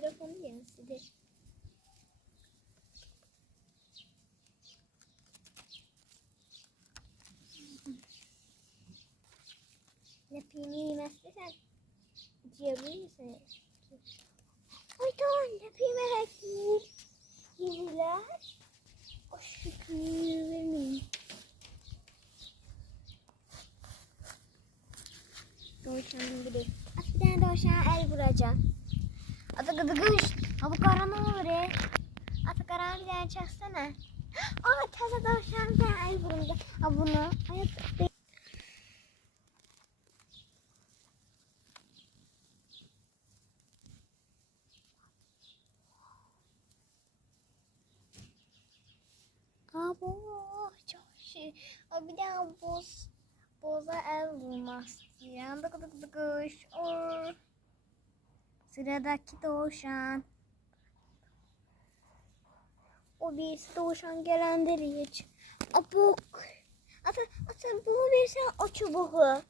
tanesidir. Lepimi yemezsen yiyebilirsin. Ay tamam lepimi hep yediler. O şükür vermeyin. Doğuşanın biri. At bir tane doğuşan el vuracağım. Atı gıdı gış. Ha bu kara ne olur ya? Atı kara bir tane çaksana. Aa taze bir tane el vurunca. Ha bunu. Ay, Abo çok şey. Aa, bir daha boz. Boza el vurmaz. Yanda gıdı gıdı gış. Or. Sıradaki doğuşan. O birisi doğuşan gelendir hiç. Abuk. Ata, ata bunu versen o çubuğu.